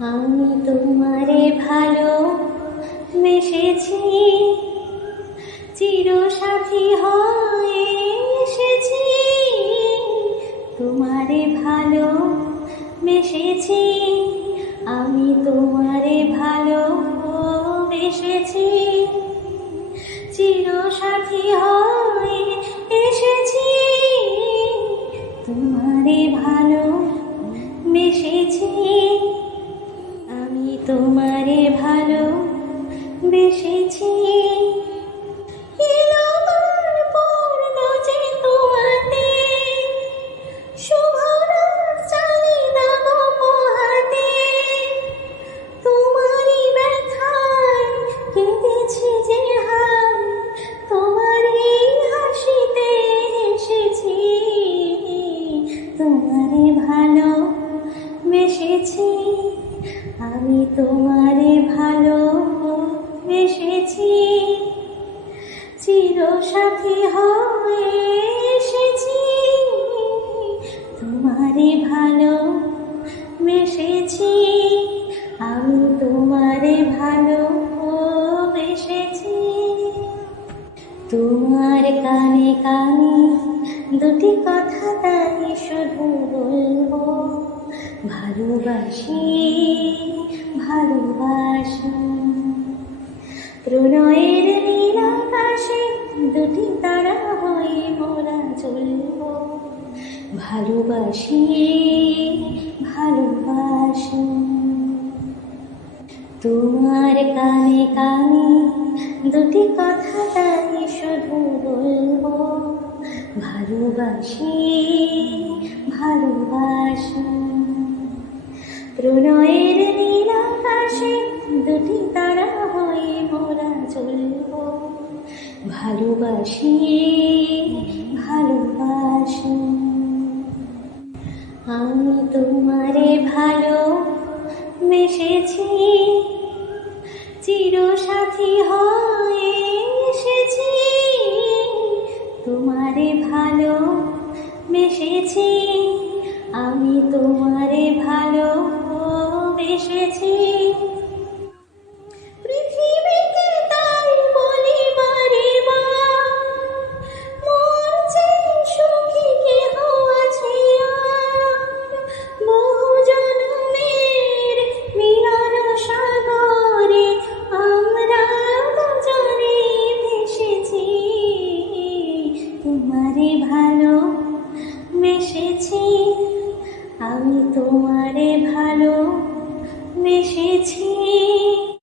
আমি তোমারে ভালো বেসেছি, চিরসাথী হয়ে এসেছি। তোমারে ভালো বেসেছি, আমি তোমারে ভালো বেসেছি, চিরসাথী হয়ে এসেছি। তোমারে ভালো বেসেছি, আমি তোমারে ভালো বেসেছি। এলো আমার পূর্ণ যে তোমাতে, শুভ রাত চালি না গো পোহাতে। তোমারই ব্যথায় কেঁদেছি যে হায়, তোমারই হাসিতে হেসেছি। তোমারে ভালো বেসেছি, আমি তোমারে ভালো বেসেছি, চিরসাথী হয়ে এসেছি। তোমারে ভালো বেসেছি, আমি তোমারে ভালো বেসেছি। তোমার কানে কানে দুটি কথা তাই শুধু বলবো, ভালোবাসি ভালোবাসি। প্রণয়ের নীল আকাশে দুটি তারা হয়ে মোরা চলবো, ভালোবাসি ভালোবাসি। তোমার কানে কানে দুটি কথা তাই শুধু বলবো, ভালোবাসি ভালোবাসি। প্রণয়ের নীল আকাশে দুটি তারা হয়ে মোরা চলবো, ভালোবাসি ভালোবাসি। আমি তোমারে ভালো বেসেছি, চিরসাথী হয়ে এসেছি। তোমারে ভালো বেসেছি, আমি তোমারে ভালো বেসেছি। পৃথিবীতে তাই বলি বারে বার, মোর চেয়ে সুখী কেহ আছে আর। বহু জন্মের মিলন সাগরে আমরা দুজনে ভেসেছি। তোমারে ভালো বেসেছি, আমি তোমারে ভালো বেসেছি।